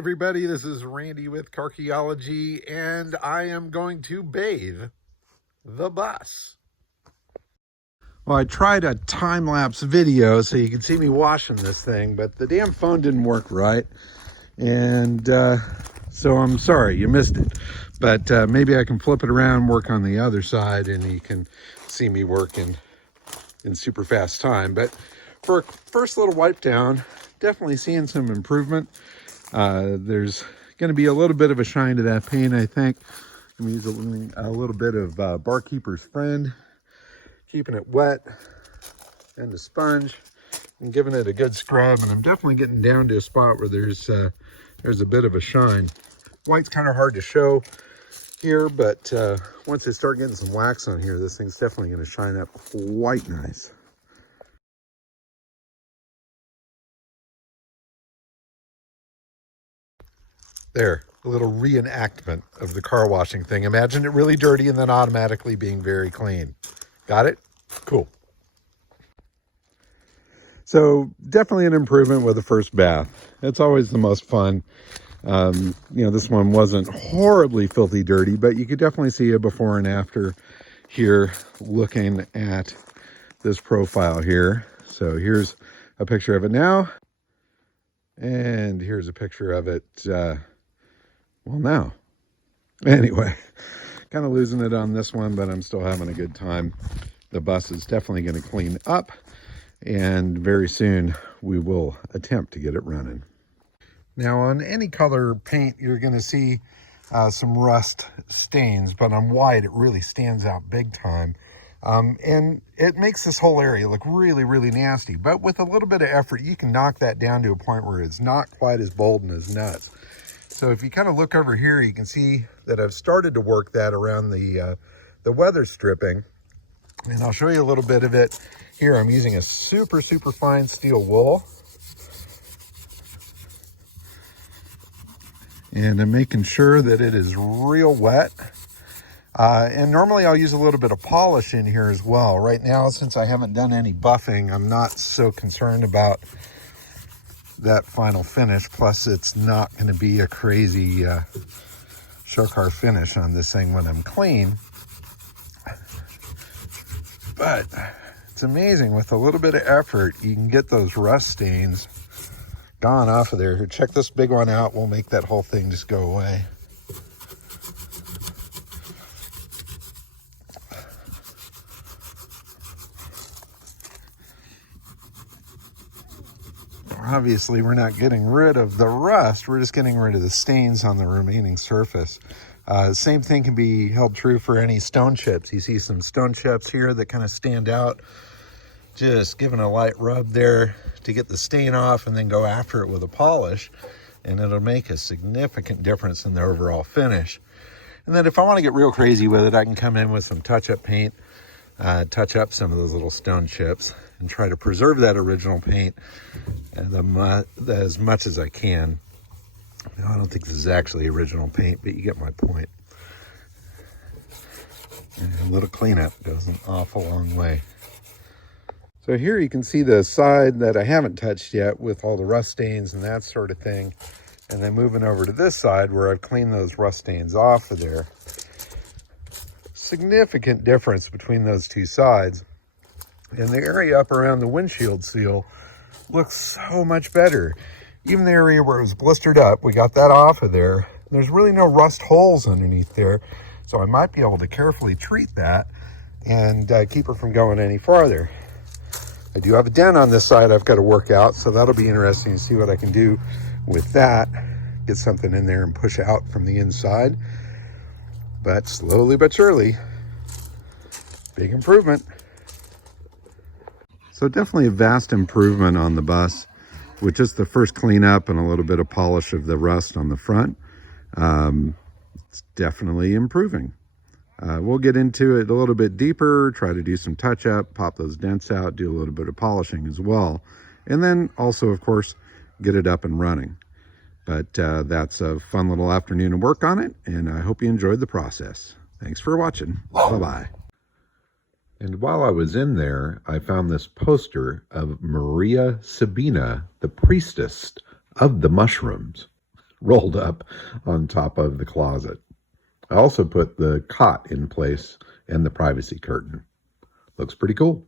everybody, this is Randy with Carchaeology, and I am going to bathe the bus. Well, I tried a time-lapse video so you can see me washing this thing, but the damn phone didn't work right, and so I'm sorry you missed it. But maybe I can flip it around, work on the other side, and you can see me working in super fast time. But for a first little wipe down, definitely seeing some improvement. There's going to be a little bit of a shine to that paint, I think. I'm using a little bit of Barkeeper's Friend, keeping it wet, and a sponge, and giving it a good scrub. And I'm definitely getting down to a spot where there's a bit of a shine. White's kind of hard to show here, but once I start getting some wax on here, this thing's definitely going to shine up quite nice. There, a little reenactment of the car washing thing. Imagine it really dirty and then automatically being very clean. Got it? Cool. So definitely an improvement with the first bath. It's always the most fun. You know, this one wasn't horribly filthy dirty, but you could definitely see a before and after here looking at this profile here. So here's a picture of it now. And here's a picture of it, well, now. Anyway, kind of losing it on this one, but I'm still having a good time. The bus is definitely going to clean up, and very soon we will attempt to get it running. Now, on any color paint, you're going to see some rust stains, but on white, it really stands out big time. And it makes this whole area look really, really nasty. But with a little bit of effort, you can knock that down to a point where it's not quite as bold and as nuts. So if you kind of look over here, you can see that I've started to work that around the weather stripping. And I'll show you a little bit of it here. I'm using a super, super fine steel wool. And I'm making sure that it is real wet. And normally I'll use a little bit of polish in here as well. Right now, since I haven't done any buffing, I'm not so concerned about that final finish. Plus, it's not going to be a crazy show car finish on this thing when I'm clean. But it's amazing, with a little bit of effort, you can get those rust stains gone off of there. Here, check this big one out. We'll make that whole thing just go away. Obviously, we're not getting rid of the rust. We're just getting rid of the stains on the remaining surface. Same thing can be held true for any stone chips. You see some stone chips here that kind of stand out. Just giving a light rub there to get the stain off, and then go after it with a polish, and it'll make a significant difference in the overall finish. And then if I want to get real crazy with it, I can come in with some touch-up paint, touch up some of those little stone chips, and try to preserve that original paint as much as I can. I don't think this is actually original paint, but you get my point. And a little cleanup goes an awful long way. So here you can see the side that I haven't touched yet with all the rust stains and that sort of thing. And then moving over to this side where I've cleaned those rust stains off of there. Significant difference between those two sides. And the area up around the windshield seal looks so much better. Even the area where it was blistered up, we got that off of there. There's really no rust holes underneath there. So I might be able to carefully treat that and keep it from going any farther. I do have a dent on this side I've got to work out, so that'll be interesting to see what I can do with that. Get something in there and push out from the inside. But slowly but surely, big improvement. So definitely a vast improvement on the bus with just the first cleanup and a little bit of polish of the rust on the front. It's definitely improving. We'll get into it a little bit deeper, try to do some touch up, pop those dents out, do a little bit of polishing as well. And then also, of course, get it up and running. But that's a fun little afternoon to work on it, and I hope you enjoyed the process. Thanks for watching. Bye-bye. And while I was in there, I found this poster of Maria Sabina, the priestess of the mushrooms. rolled up on top of the closet. I also put the cot in place and the privacy curtain. Looks pretty cool.